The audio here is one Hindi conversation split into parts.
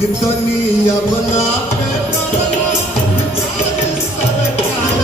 कितनी अबला पे करला सरकार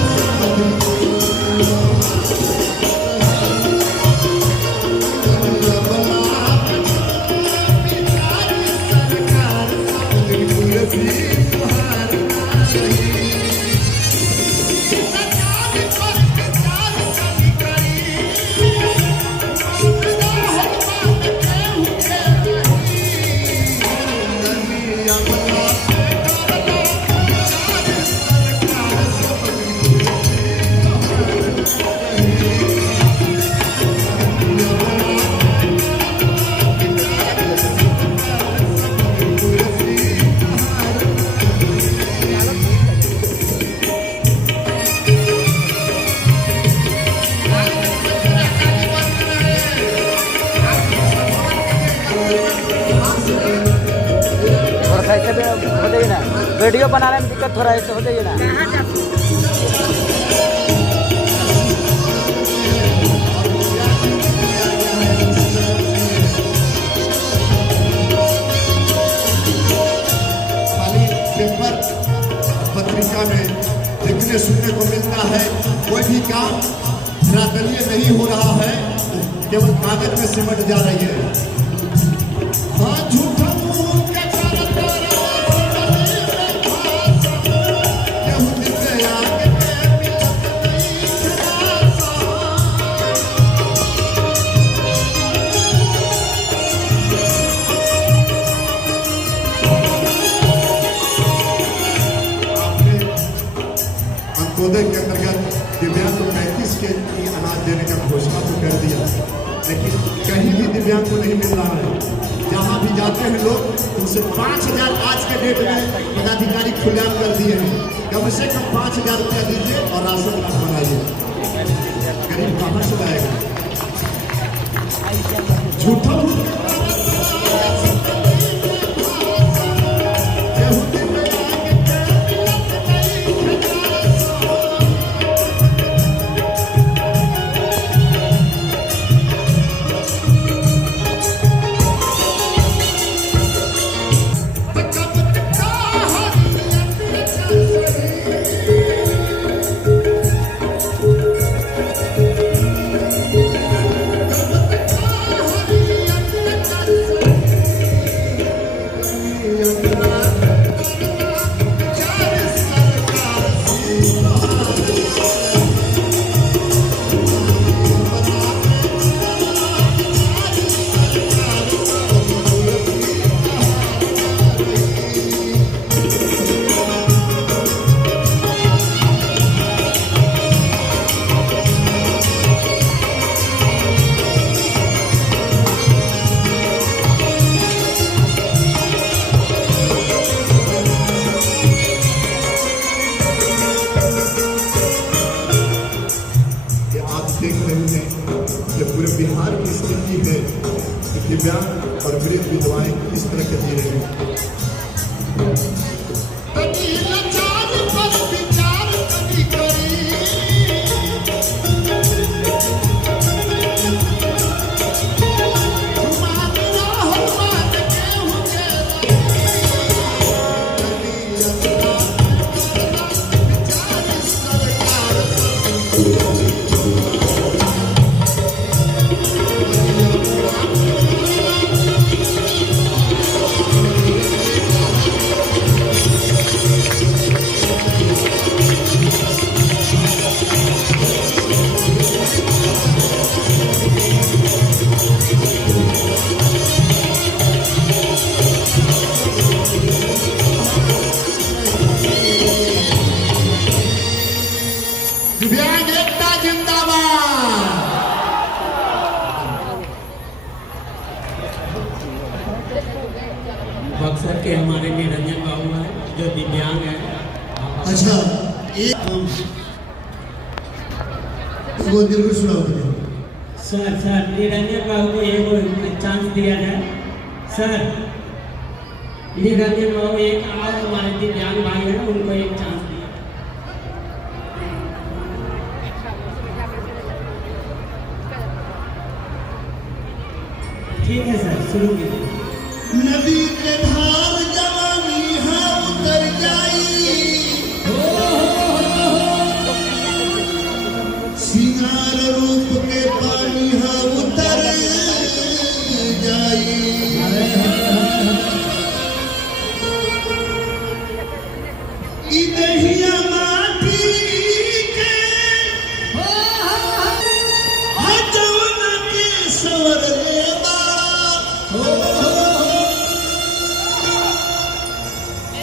ऐसे भी हो जाइए ना, वीडियो बनाने में दिक्कत थोड़ा ऐसे हो जाइए ना। खाली पेपर पत्रिका में देखने सुनने को मिलता है, कोई भी काम धरातलीय नहीं हो रहा है, केवल कागज में सिमट जा रही है। हाँ झूठा अंत्योदय के अंतर्गत दिव्यांग को 35 के अनाज देने का घोषणा तो कर दिया, लेकिन कहीं भी दिव्यांग को नहीं मिल रहा है। जहाँ भी जाते हैं लोग उनसे 5000 आज के डेट में पदाधिकारी खुलेआम कर दिए हैं, कम से कम 5000 रुपया दीजिए और राशन कार्ड बनाइए। गरीब कहाँ से लाएगा? झूठा पूरे बिहार की स्थिति है कि दिव्यांग और वृद्ध विधवाएं किस तरह के जी रहे हैं। दिव्यांग एकता जिंदाबाद। बक्सर के हमारे निरंजन बाबू हैं जो दिव्यांग हैं। अच्छा एक वो जरूर सुनाओ सर निरंजन बाबू को एक चांस दिया जाए। सर निरंजन बाबू एक और हमारे दिव्यांग भाई हैं, उनको एक चांस दिया। ठीक है सर, शुरू कीजिए। नदी के धार जमा ई दहिया माटी के हजौन के सवर लेबा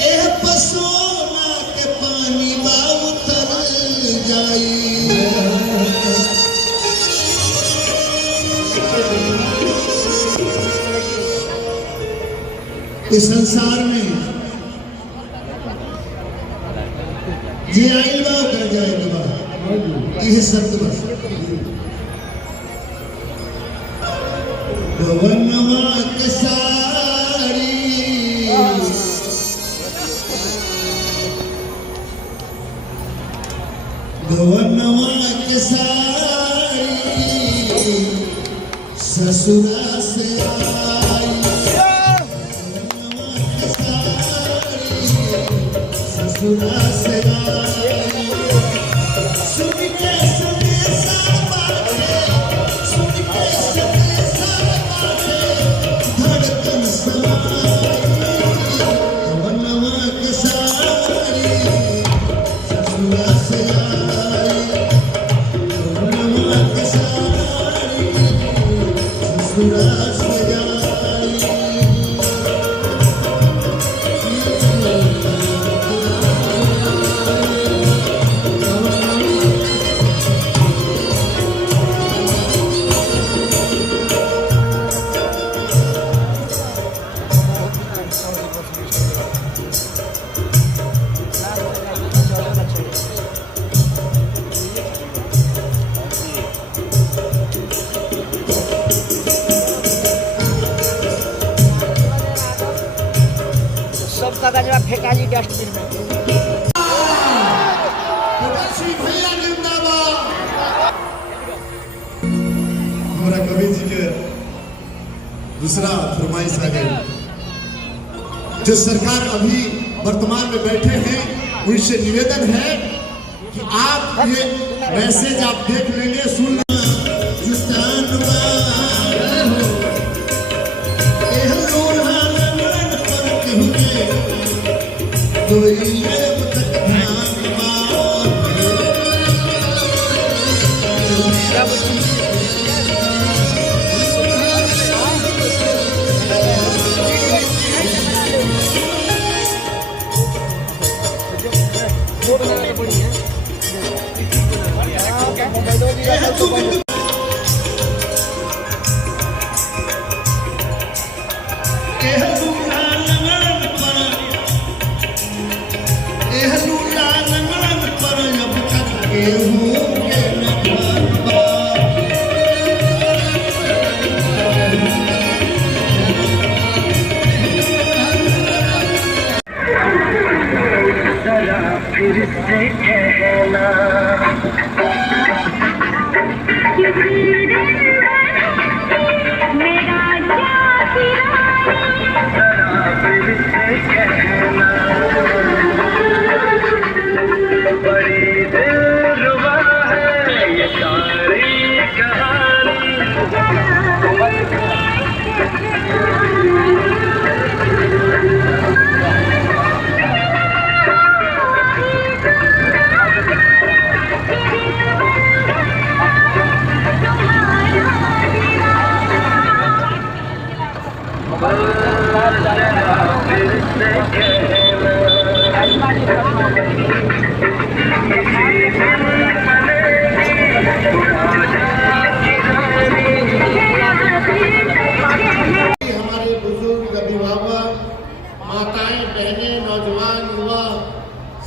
ए पसोना के पानी बा उतर जाई। इस संसार में जे आइल बा कर जाएगा बा यह शब्द बस गवनवा के साड़ी गवनवा के साड़ी ससुरा से आई ससुरा से आई सुन के संदेशा बाटे सुन के संदेशा बाटे धड़कन समाई गवनवा के साड़ी ससुरा से आई गवनवा के साड़ी ससुरा से आई। सबका कचरा फेंका जी डस्टबिन में। भैया जिंदाबाद। हमारा कवि जी के दूसरा फरमाइश आ गई। जो सरकार अभी वर्तमान में बैठे हैं उनसे निवेदन है कि आप ये मैसेज आप देख लेंगे सुन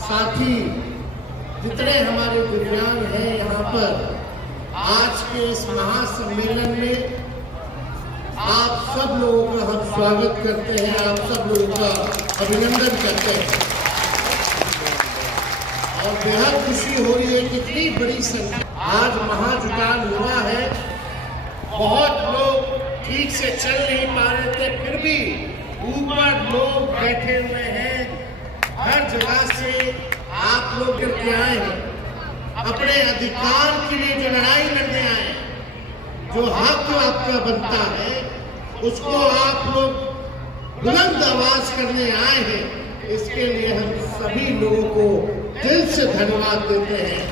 साथी जितने हमारे दिव्यांग हैं यहाँ पर आज के इस महासम्मेलन में आप सब लोगों का हम स्वागत करते हैं, आप सब लोगों का अभिनंदन करते हैं और बेहद खुशी हो रही है कि इतनी बड़ी संख्या आज महाजुटान हुआ है। बहुत लोग ठीक से चल नहीं पा रहे थे, फिर भी ऊपर लोग बैठे हुए हैं। हर जगह से आप लोग करके आए हैं, अपने अधिकार के लिए जो लड़ाई लड़ने आए, जो हक आपका बनता है उसको आप लोग बुलंद आवाज करने आए हैं। इसके लिए हम सभी लोगों को दिल से धन्यवाद देते हैं।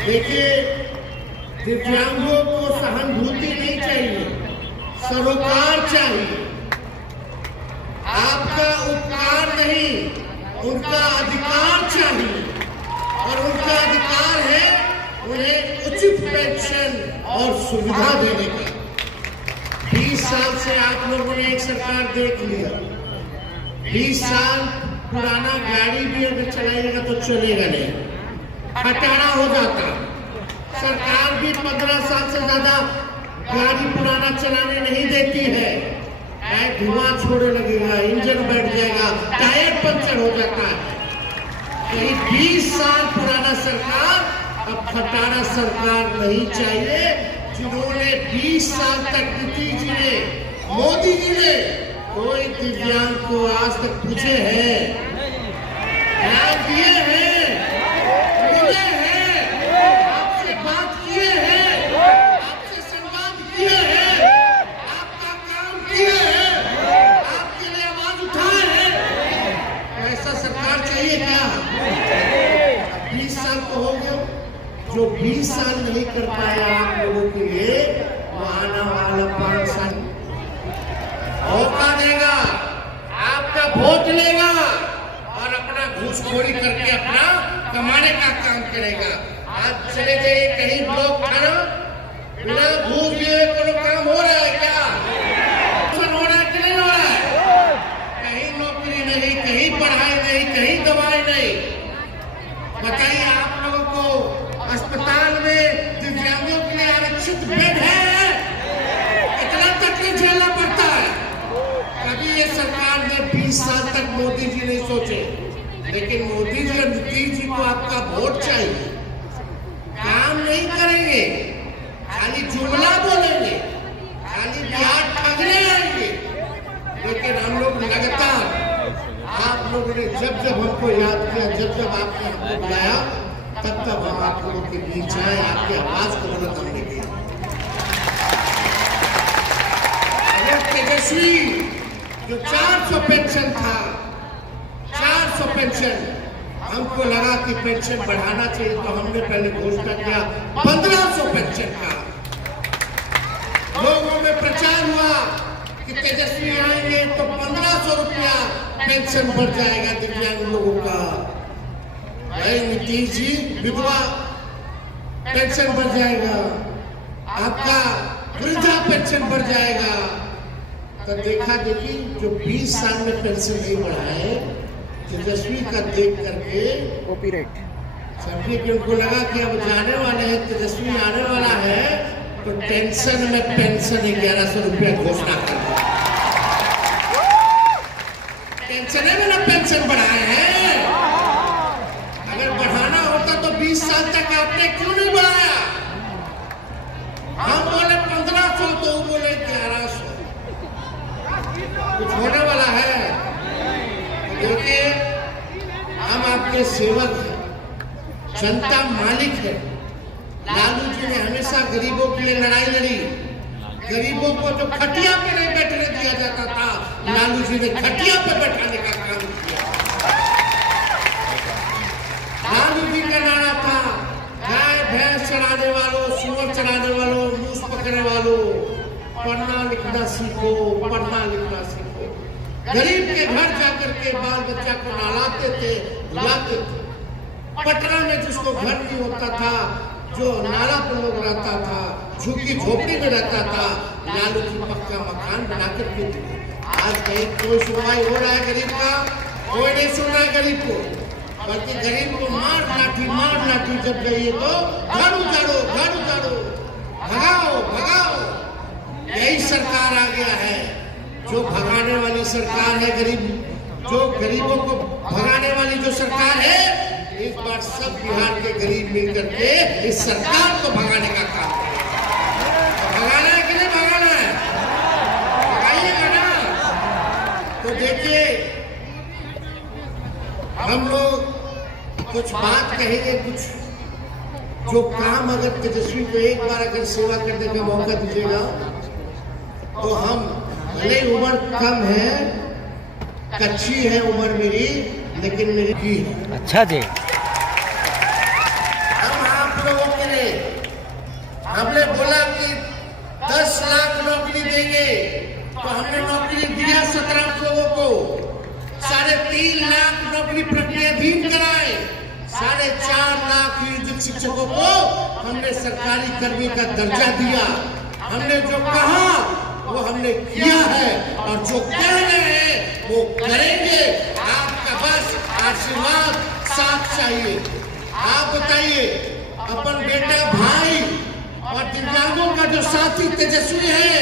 देखिए, दिव्यांगों को सहानुभूति नहीं चाहिए, सरोकार चाहिए। आपका उपकार नहीं, उनका अधिकार चाहिए, और उनका अधिकार है उन्हें उचित पेंशन और सुविधा देने का। 20 साल से आप लोगों ने एक सरकार देख लिया, 20 साल पुराना गाड़ी भी अगर चलाएगा तो चलेगा नहीं, खटारा हो जाता। सरकार भी 15 साल से ज्यादा गाड़ी पुराना चलाने नहीं देती है, धुआं छोड़ने लगेगा, इंजन बैठ जाएगा, टायर पंचर हो जाता है। कहीं 20 साल पुराना सरकार, अब खटारा सरकार नहीं चाहिए, जिन्होंने 20 साल तक नीतीश जी ने, मोदी जी ने कोई दिव्यांग को आज तक पूछे हैं, ध्यान दिए हैं, मिले हैं, आपसे बात किए हैं, आपसे संवाद किए हैं, आपका काम किए हैं, आपके लिए आवाज उठाए हैं। ऐसा सरकार चाहिए क्या? 20 साल तो हो गया, जो 20 साल नहीं कर पाया आप लोगों के लिए, वो आने वाला 5 साल मौका देगा, आपका वोट लेगा और अपना घूसखोरी करके अपना कमाने का काम करेगा। आज चले जाइए कहीं ब्लॉक खाना, बिना घूस दिए कोई काम हो रहा है क्या? हो रहा है कि नहीं हो रहा है? कहीं नौकरी नहीं, कहीं पढ़ाई नहीं, कहीं दवाई नहीं। बताइए, आप लोगों को अस्पताल में दिव्यांगों के लिए आरक्षित बेड है? कितना तकलीफ झेलना पड़ता है। कभी ये सरकार ने 20 साल तक मोदी जी नहीं सोचे, लेकिन मोदी जी और नीतीश जी को आपका वोट चाहिए। काम नहीं करेंगे, खाली जुमला बोलेंगे, खाली बिहार ठगने आएंगे, लेकिन हम लोग लगातार, आप लोगों ने जब जब हमको याद किया, जब जब आपने हमको बुलाया, तब तब हम आप लोगों के बीच आए, आपकी आवाज को बुलंद हमने किया। अगर तेजस्वी जो 400 पेंशन था, 400 पेंशन, हमको लगा कि पेंशन बढ़ाना चाहिए, तो हमने पहले घोषणा किया 1500 पेंशन का। लोगों में प्रचार हुआ कि तेजस्वी आएंगे तो 1500 रुपया पेंशन बढ़ जाएगा दिव्यांग लोगों का। भाई नीतीश जी, विधवा पेंशन बढ़ जाएगा, आपका वृद्धा पेंशन बढ़ जाएगा। तो देखा देखी जो 20 साल में पेंशन नहीं बढ़ाए, तेजस्वी का देख करके कॉपीराइट समझे कि उनको लगा कि अब जाने वाले हैं, तेजस्वी आने वाला है, तो टेंशन में पेंशन 1100 रुपया घोषणा कर दिया। टेंशन में ना पेंशन बढ़ाए हैं। अगर बढ़ाना होता तो 20 साल तक आपने क्यों नहीं बढ़ाया? हम बोले 1500, तो वो बोले 1100। कुछ होने वाला है? देखिए, हम आपके सेवक हैं, जनता मालिक है। लालू जी ने हमेशा गरीबों के लिए लड़ाई लड़ी। गरीबों को जो खटिया पे नहीं बैठने दिया जाता था, लालू जी ने खटिया पे बैठाने का काम किया। लालू जी का नारा था, गाय भैंस चराने वालों, सुअर चराने वालों, मूस पकड़ने वालों, पढ़ना लिखना सीखो, पढ़ना लिखना सीखो। गरीब के घर जाकर के बाल बच्चा को नहलाते थे, धुलाते थे। पटना में जिसको घर नहीं होता था, जो नाला पर लोग रहता था, झुग्गी झोपड़ी में रहता था, लालू जी पक्का मकान बना कर के दिए। आज कहीं कोई सुनवाई हो रहा है गरीब का? कोई नहीं सुन रहा है गरीब को, बल्कि गरीब को मार लाठी जब गई तो घर उजाड़ो, भगाओ भगाओ। यही सरकार आ गया है, जो भगाने वाली सरकार है। गरीब, जो गरीबों को भगाने वाली जो सरकार है, इस बार सब बिहार के गरीब मिलकर के इस सरकार को भगाने का काम करें। भगाना है कि नहीं भगाना है? भगाइएगा ना। तो देखिए, हम लोग कुछ बात कहेंगे, कुछ जो काम अगर तेजस्वी को एक बार अगर सेवा करने का मौका दीजिएगा, तो हम भले उम्र कम है, कच्ची है उम्र मेरी, लेकिन मेरी की है। अच्छा जी। हम आप लोगों के लिए हमने बोला कि 10 लाख नौकरी देंगे, तो हमने नौकरी दिया 17 लोगों को। 3.5 लाख नौकरी प्रक्रियाधीन कराए। 4.5 लाख नियोजित शिक्षकों को हमने सरकारी कर्मी का दर्जा दिया। हमने जो कहा वो हमने किया है, और जो कह रहे हैं वो करेंगे। आपका बस आशीर्वाद साथ चाहिए। आप बताइए, अपन बेटा भाई और दिव्यांगों का जो साथी तेजस्वी है,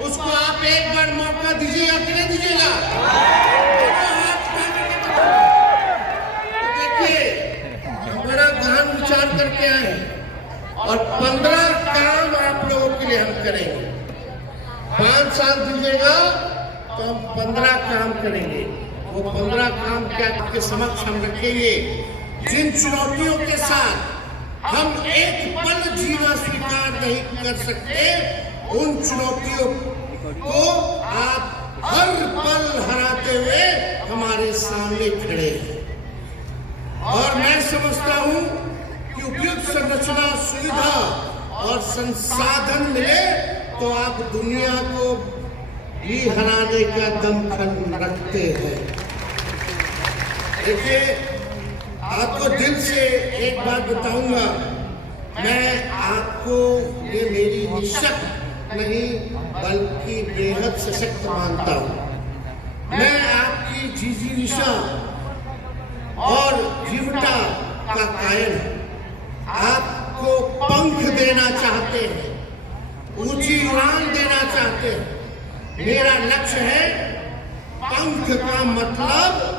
उसको आप एक बार मौका दीजिएगा कि नहीं दीजिएगा? देखिए, हम बड़ा गहन विचार करके आए, और 15 काम आप लोगों के लिए हम करेंगे। 5 साल दीजिएगा तो हम 15 काम करेंगे। वो 15 काम क्या आपके समक्ष हम रखेंगे। जिन चुनौतियों के साथ हम एक पल जीना स्वीकार नहीं कर सकते, उन चुनौतियों को आप हर पल हराते हुए हमारे सामने खड़े हैं। और मैं समझता हूं कि उपयुक्त संरचना, सुविधा और संसाधन मिले तो आप दुनिया को भी हराने का दमखम रखते हैं। देखिए, आपको दिल से एक बात बताऊंगा, मैं आपको ये मेरी निशक नहीं बल्कि बेहद सशक्त मानता हूं। मैं आपकी जीजी निशा और जीवटा का कायल आपको पंख देना चाहते हैं, ऊंची उड़ान देना चाहते हैं। मेरा लक्ष्य है, पंख का मतलब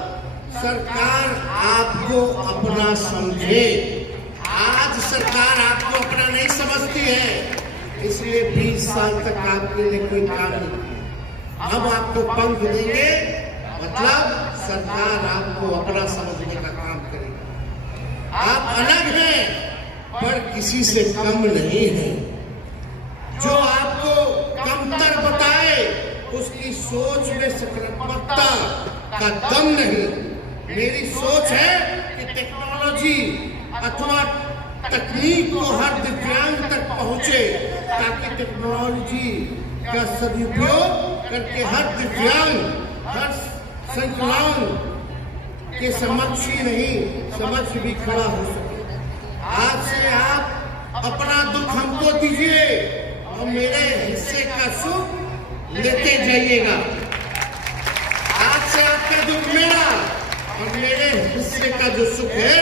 सरकार आपको अपना समझे। आज सरकार आपको अपना नहीं समझती है, इसलिए 20 साल तक आपके लिए कोई काम नहीं। अब आपको पंख देंगे, मतलब सरकार आपको अपना समझने का काम करेगी। आप अलग हैं, पर किसी से कम नहीं हैं। जो आपको कमतर बताए, उसकी सोच में सकारात्मकता का दम नहीं। मेरी सोच है कि टेक्नोलॉजी अथवा तकनीक को हर दिव्यांग तक पहुंचे, ताकि टेक्नोलॉजी का सदुपयोग करके हर दिव्यांग, हर संकलांग के समक्ष ही नहीं, समक्ष भी खड़ा हो सके। आज से आप अपना दुख हमको दीजिए और मेरे हिस्से का सुख लेते जाइएगा। आज से आपका दुख मेरा और मेरे हिस्से का जो सुख है,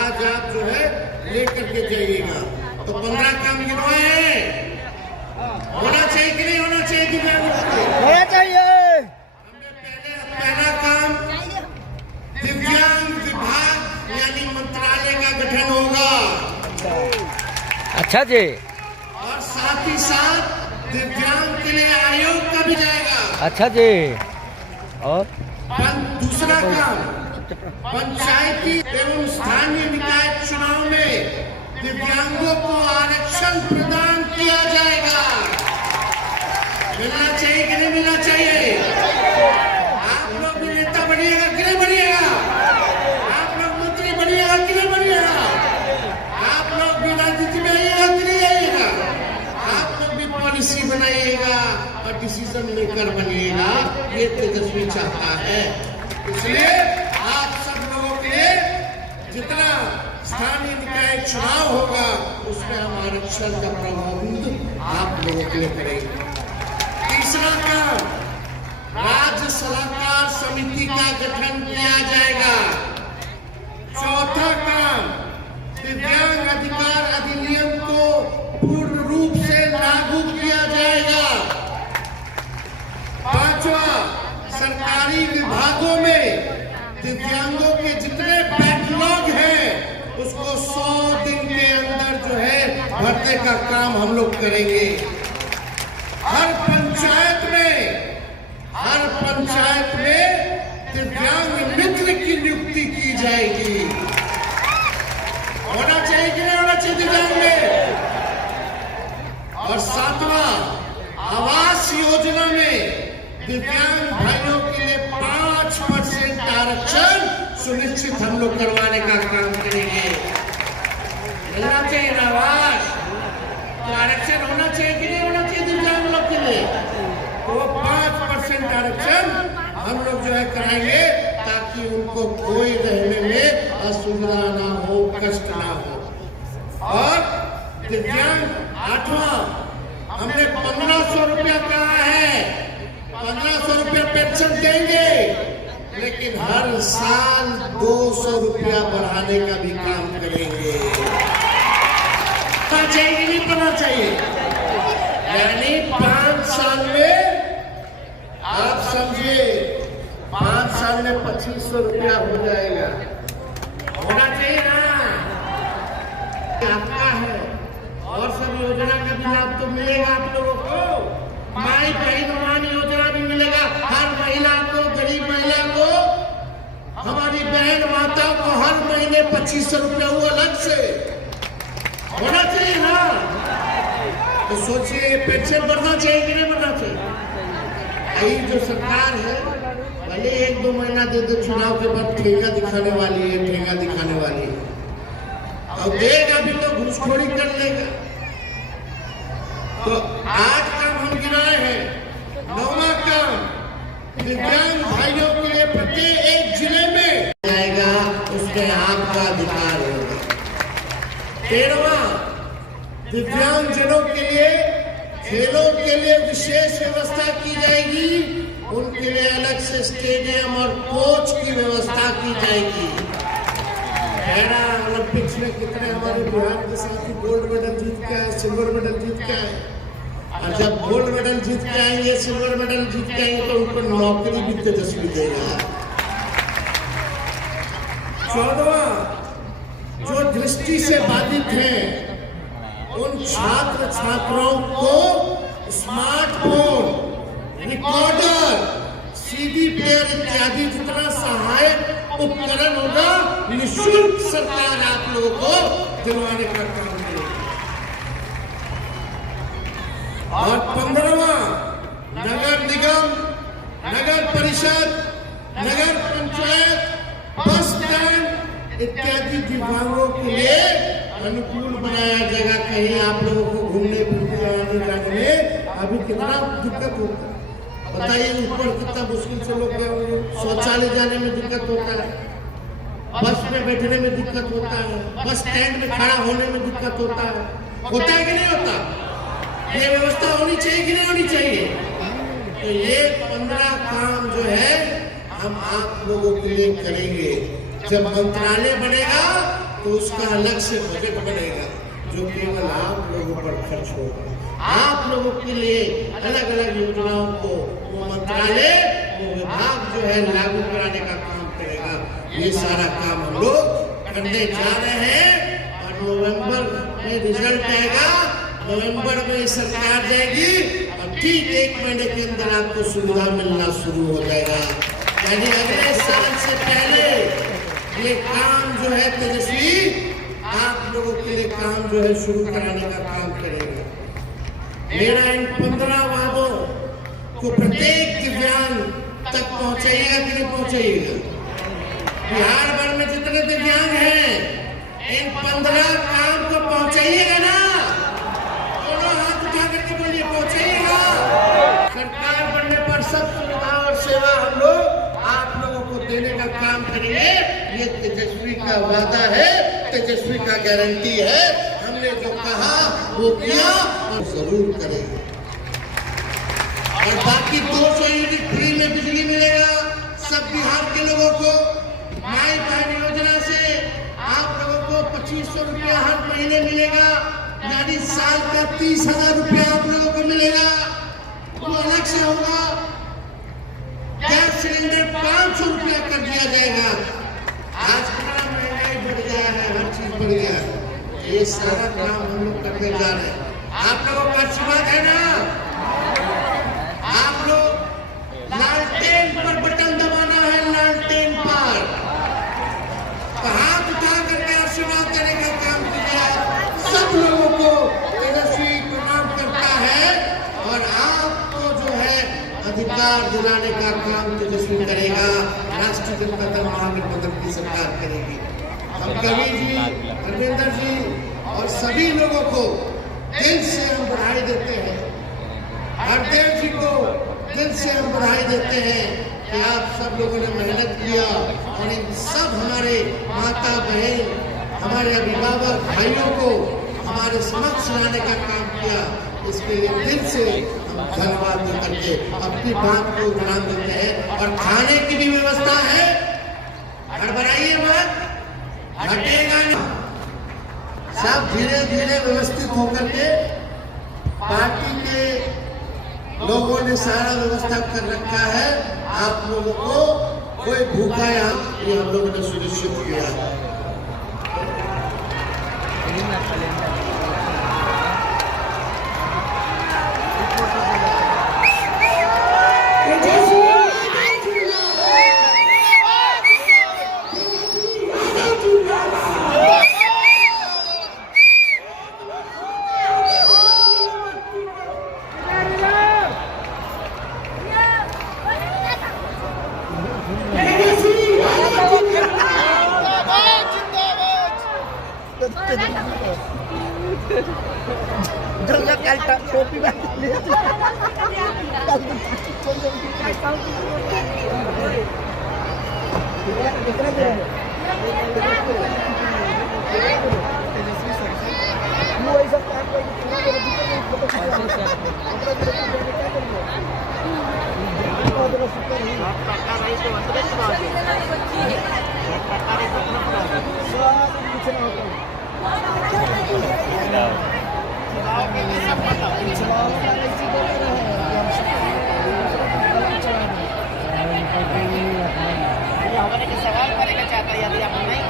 आज आप जो है लेकर के जाइएगा। तो 15 काम गिनवाए हैं, होना चाहिए कि नहीं होना चाहिए? होना चाहिए। हमने पहला काम दिव्यांग विभाग यानी मंत्रालय का गठन होगा। अच्छा जी। और साथ ही साथ दिव्यांग के लिए आयोग का भी जाएगा। अच्छा जी। और दूसरा काम, पंचायती एवं स्थानीय निकाय चुनाव में दिव्यांगों को आरक्षण प्रदान किया जाएगा। मिलना चाहिए कि नहीं मिलना चाहिए? आप लोग भी नेता बनिएगा कि नहीं बनिएगा? आप लोग मंत्री बनिएगा कि नहीं बनिएगा? आप लोग भी राजनीति में आइएगा कि नहीं आइएगा? आप लोग भी पॉलिसी बनाइएगा और डिसीजन मेकर बनिएगा। ये तेजस्वी चाहता है। इसलिए आप सब लोगों के लिए जितना स्थानीय निकाय चुनाव होगा, उसमें हम आरक्षण का प्रबंध आप लोगों के लिए करेंगे। तीसरा काम, राज्य सलाहकार समिति का गठन किया जाएगा। चौथा काम, दिव्यांग अधिकार अधिनियम को पूर्ण रूप से लागू किया जाएगा। पांचवा, सरकारी विभागों में दिव्यांगों के जितने बैकलॉग हैं, उसको 100 दिन के अंदर जो है भरने का काम हम लोग करेंगे। हर पंचायत में दिव्यांग मित्र की नियुक्ति की जाएगी। होना चाहिए कि नहीं होना चाहिए दिव्यांग में? और 7वां, आवास योजना में दिव्यांग भाइयों के लिए 5% आरक्षण सुनिश्चित हम लोग करवाने का काम करेंगे। मिलना चाहिए ना आवाज, तो आरक्षण होना चाहिए कि नहीं होना चाहिए दिव्यांग लोग के लिए? तो 5% आरक्षण हम लोग जो है कराएंगे, ताकि उनको कोई रहने में असुविधा ना हो, कष्ट ना हो। और दिव्यांग 8वां हमने 1500 रुपया कहा है, 1500 रुपया पेंशन देंगे, लेकिन हर साल 200 रुपया बढ़ाने का भी काम करेंगे। पढ़ना चाहिए कि नहीं पढ़ना चाहिए? यानी 5 साल में आप समझिए 5 साल में 2500 रुपया हो जाएगा। होना चाहिए ना? आपका है और सब योजना का भी लाभ तो मिलेगा आप लोगों को। माई बहन योजना भी मिलेगा हर महिला को, गरीब महिला को, हमारी बहन माताओं को हर महीने 2500 रुपया वो अलग से होना चाहिए ना? तो सोचिए पेंशन बढ़ना चाहिए कि नहीं बढ़ना चाहिए? यही जो सरकार है भले 1-2 महीना दे दो, चुनाव के बाद ठेंगा दिखाने वाली है, ठेंगा दिखाने वाली है। और देगा भी तो घूसखोरी कर लेगा। तो 8 काम हम गिनाए हैं। 9वां काम दिव्यांग भाइयों के लिए प्रत्येक जिले में जाएगा, उसमें आपका अधिकार होगा। 13वां दिव्यांग जनों के लिए खेलों के लिए विशेष व्यवस्था की जाएगी, उनके लिए अलग से स्टेडियम और कोच की व्यवस्था की जाएगी। पैरा ओलंपिक्स में कितने हमारे बिहार के साथी गोल्ड मेडल जीत के आए, सिल्वर मेडल जीत के आए। और जब गोल्ड मेडल जीत के आएंगे, सिल्वर मेडल जीत के आएंगे, तो उनको नौकरी भी तेजस्वी देगा। 14वां जो दृष्टि से बाधित हैं उन छात्र छात्राओं को स्मार्टफोन, रिकॉर्डर, सीडी प्लेयर इत्यादि जितना सहायक उपकरण होगा निःशुल्क सरकार आप लोगों को दिलवाने का काम करेगी। और 15वां नगर निगम, नगर परिषद, नगर पंचायत, बस स्टैंड इत्यादि दिव्यांगों के लिए अनुकूल बनाया जाएगा। कहीं आप लोगों को घूमने फिरने आने जाने में अभी कितना दिक्कत होता है बताइए। ऊपर कितना मुश्किल से लोग गए होंगे, शौचालय जाने में दिक्कत होता है, बस में बैठने में दिक्कत होता है, बस स्टैंड में खड़ा होने में दिक्कत होता है कि नहीं होता? ये व्यवस्था होनी चाहिए कि नहीं होनी चाहिए? तो ये 15 काम जो है हम आप लोगों के लिए करेंगे। जब मंत्रालय बनेगा तो उसका अलग से बजट बनेगा जो केवल आप लोगों पर खर्च होगा। आप लोगों के लिए अलग अलग योजनाओं को वो मंत्रालय, वो विभाग जो है लागू कराने का काम करेगा। ये सारा काम हम लोग करने जा रहे हैं और नवंबर में रिजल्ट आएगा। नवंबर में सरकार जाएगी और ठीक 1 महीने के अंदर आपको सुविधा मिलना शुरू हो जाएगा। यानी अगले साल से पहले ये काम जो है तेजस्वी आप लोगों के लिए काम जो है शुरू कराने का काम करेगा। मेरा इन 15 वादों को प्रत्येक दिव्यांग तक पहुंचाइएगा कि नहीं पहुंचाइएगा? बिहार भर में जितने दिव्यांग हैं इन 15 काम को पहुंचाइएगा ना? दोनों हाथ उठा करके बोलिए पहुंचाइएगा। सरकार बनने पर सब सुविधा और सेवा हम लोग आप लोगों को देने का काम करेंगे। ये तेजस्वी का वादा है, तेजस्वी का गारंटी है। हमने जो कहा वो किया और जरूर करेंगे। और बाकी 200 यूनिट फ्री में बिजली मिलेगा सब बिहार के लोगों को। माई बहन योजना से आप लोगों को 2500 रुपया हर महीने मिलेगा, यानी साल का 30,000 रुपया आप लोगों को मिलेगा। वो अलग से होगा। गैस सिलेंडर 500 रुपया कर दिया जाएगा। आज कितना महंगाई बढ़ गया है, हर चीज बढ़ गया है। ये सारा काम हम लोग करने जा रहे हैं। आप लोगों का आशीर्वाद है ना? आप लोग लालटेन पर बटन दबाना है, लालटेन पर तो हाथ उठा करके आशीर्वाद देने का काम किया। सब लोगों को तेजस्वी प्रणाम करता है और आपको जो है अधिकार दिलाने का काम तेजस्वी करेगा, राष्ट्रीय जनता दल महागठबंधन की सरकार करेगी। हम कवि जी, धर्मेंद्र जी और सभी लोगों को दिल से हम बधाई देते हैं। हरदेव जी को दिल से हम बधाई देते हैं कि आप सब लोगों ने मेहनत किया और इन सब हमारे माता बहन, हमारे अभिभावक भाइयों को हमारे समक्ष लाने का काम किया। इसके लिए दिल से हम धन्यवाद दे करके अपनी बात को ध्यान देते हैं। और खाने की भी व्यवस्था है, हड़बड़ाइए मत, हटेगा नहीं। सब धीरे धीरे व्यवस्थित होकर के पार्टी के लोगों ने सारा व्यवस्था कर रखा है। आप लोगों को कोई भूखा यहाँ ये हम लोगों ने सुनिश्चित किया है। सवाल करेगा चाहता है, यदि आप नहीं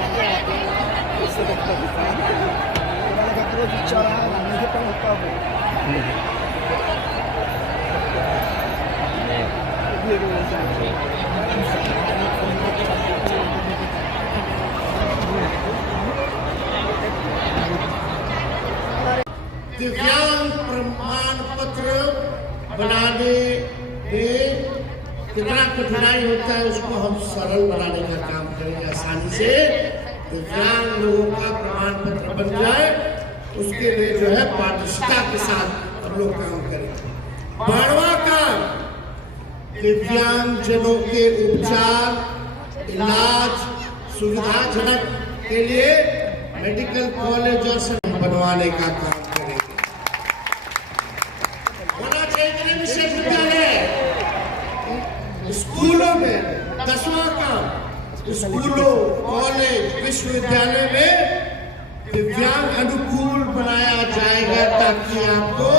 दिव्यांग प्रमाण पत्र बनाने में कितना कठिनाई होता है उसको हम सरल बनाने का काम करेंगे। आसानी से दिव्यांग लोगों का प्रमाण पत्र बन जाए, उसके लिए जो है पारदर्शिता के साथ हम लोग काम करेंगे। 12वां काम, दिव्यांग जनों के उपचार, इलाज सुविधाजनक के लिए मेडिकल कॉलेज और सेंटर बनवाने का काम करेंगे। होना चाहिए विश्वविद्यालय स्कूलों में। 10वां काम, स्कूलों, कॉलेज, विश्वविद्यालय में दिव्यांग अनुकूल बनाया जाएगा ताकि आपको